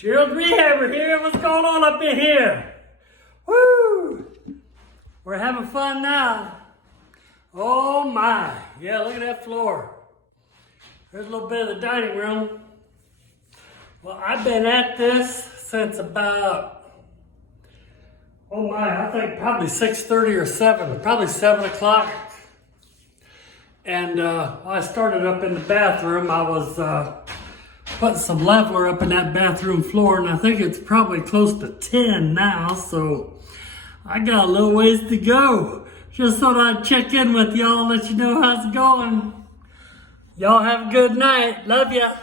Gerald Rehabber here. What's going on up in here? Woo! We're having fun now. Oh my. Yeah, look at that floor. There's a little bit of the dining room. Well, I've been at this since about, oh my, I think probably 6:30 or 7, probably 7 o'clock. And I started up in the bathroom. I was putting some leveler up in that bathroom floor, and I think it's probably close to 10 now, so I got a little ways to go. Just thought I'd check in with y'all, let you know how's it going. Y'all have a good night. Love ya.